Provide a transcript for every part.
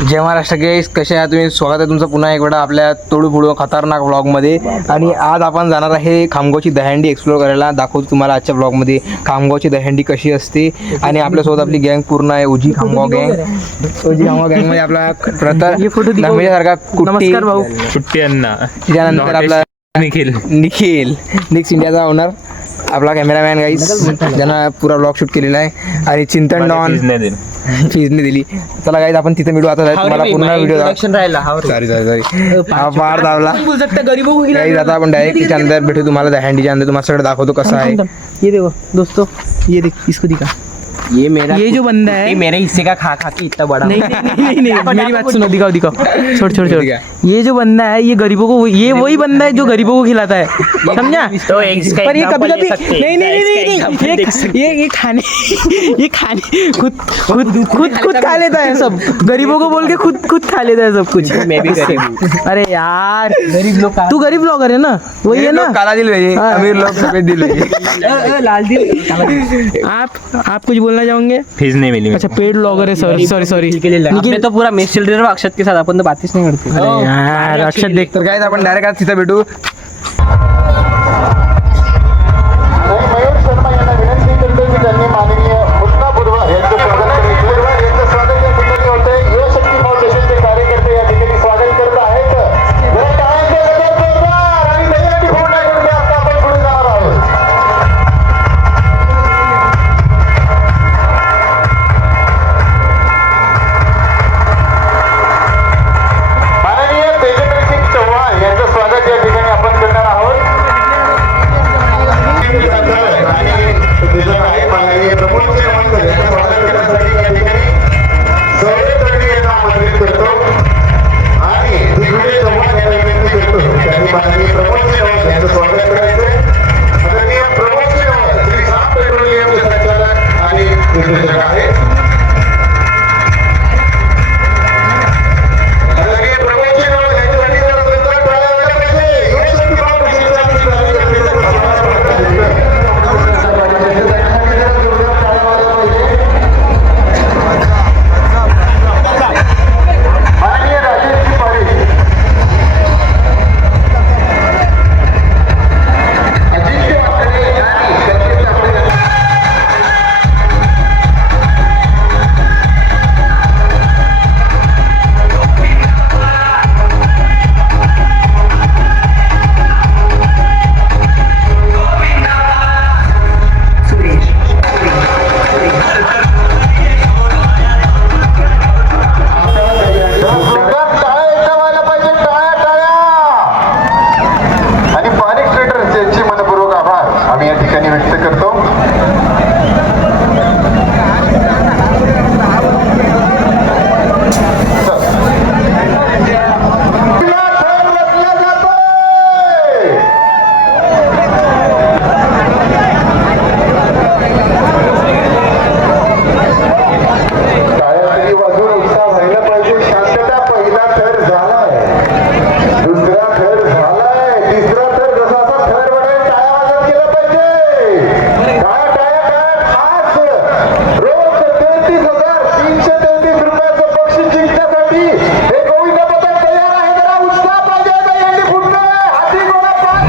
जय महाराष्ट्र गाईस, कसे आहात तुम्ही? स्वागत आहे तुमचं पुन्हा एक वेळा आपल्या तोडू फोडू खतरनाक व्लॉगमध्ये. आणि आज आपण जाणार आहे खामगावची दहीहंडी एक्सप्लोर करायला. दाखवतो तुम्हाला आजच्या व्लॉगमध्ये खामगावची दहीहंडी कशी असते. आणि आपल्यासोबत आपली गँग पूर्ण आहे, उजी खामगाव गँग. उजी खामगाव गँगमध्ये आपला सारखा कुट्टी भाऊ. सुट्टी अण्णा, त्याच्यानंतर आपला निखिल निक्स इंडियाचा ओनर, आपला कॅमेरामॅन गाईस ज्यांना पुरा ब्लॉग शूट केलेला आहे. आणि चिंतन डॉन फीजने दिली. चला गाईज आपण तिथे मिळू. आता तुम्हाला पूर्ण व्हिडिओ सॉरी फार धावला गाईज. आता आपण डायरेक्ट तिच्या अंदर भेटू. तुम्हाला दहीहंडीच्या अंदर तुम्हाला सगळं दाखवतो कसं आहे. ये देखो दोस्तों, ये देख इसको दिखा. ये जो बंदा है मेरे हिस्से का खा खा के इतना बड़ा. नहीं मेरी बात सुनो. दिखाओ छोड़ ये जो बंदा है ये गरीबों को, ये वही बंदा है जो गरीबों को खिलाता है, समझा? तो पर ये कभी नहीं ये खाने खुद खा लेता है सब. गरीबों को बोल के खुद खा लेता है सब कुछ. मैं भी गरीब हूँ. अरे यार गरीब लोग तू गरीब ब्लॉगर है ना, वही है ना. काला दिल है, अमीर लोग सफेद दिल है. लाल दिल. आप कुछ बोलना चाहोगे? फीस नहीं मिली. अच्छा पेड ब्लॉगर है. सॉरी निखिल तो पूरा मेस चिल्ड्रन और अक्षत के साथ अपन तो बातें नहीं करते. अरे यार अक्षत देख. तर काय आपण डायरेक्ट आज तिथे भेटू. मयूर शर्मा यांना विनंती करतो की त्यांनी माननीय मुन्ना बुधवार यांचं स्वागत करायचं. यांचं स्वागत या ठिकाणी होतंय. युवशक्ती फाउंडेशनचे कार्यकर्ते या ठिकाणी स्वागत करत आहेत. जरा टाळ्यांच्या गजर जोरदार आणि दहीहंडी फोडून टाकून घ्या. आता आपण पुढे जाणार आहोत. माननीय तेजस्वी सिंग चव्हाण यांचं स्वागत या ठिकाणी आपण करणार आहोत. माननीय प्रमोद चव्हाण यांचं स्वागत करण्यासाठी या ठिकाणी सौरभ तडवी यांना आमंत्रित करतो. आणि दिग्विजय चव्हाण यांना विनंती करतो त्यांनी माननीय प्रमोद चव्हाण यांचं स्वागत करायचं. आदरणीय प्रमोद चव्हाण श्री राम पेट्रोलियमचे संचालक आणि निर्देशक आहेत. आदरणीय प्रमोद चव्हाण यांच्यासाठी जर जोरदार टाळ्या वाजल्या पाहिजे. युवशक्ती फाउंडेशनचे आम्ही कार्यकर्ते माननीय राजेशजी पारेख, अजिंक्य वाकरे आणि त्यांचे आपले जोरदार टाळ्या एकदा व्हायला पाहिजे. टाळ्या. आणि पारेख ट्रेडर्स यांचे मनपूर्वक आभार आम्ही या ठिकाणी व्यक्त करतो. टाळ्या वाजून उत्साह व्हायला पाहिजे. शांतता. पहिला थर झालाय, दुसरा थर झालाय, तिसरा थर जसा असा थर वाढेल टाळ्या वाजत गेला पाहिजे. खास रोज 33,333 रुपयाचं बक्षीस जिंकण्यासाठी हे गोविंद पथक तयार आहे. जरा उत्साह पाहिजे. दहीहंडी फुटतोय. हाती घोडा पाय.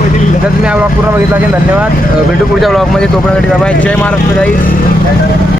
तर तुम्ही हा ब्लॉग पूर्ण बघितला असेल धन्यवाद. भेटू पुढच्या ब्लॉगमध्ये. तोपर्यंत बाय. जय महाराष्ट्र गाईज.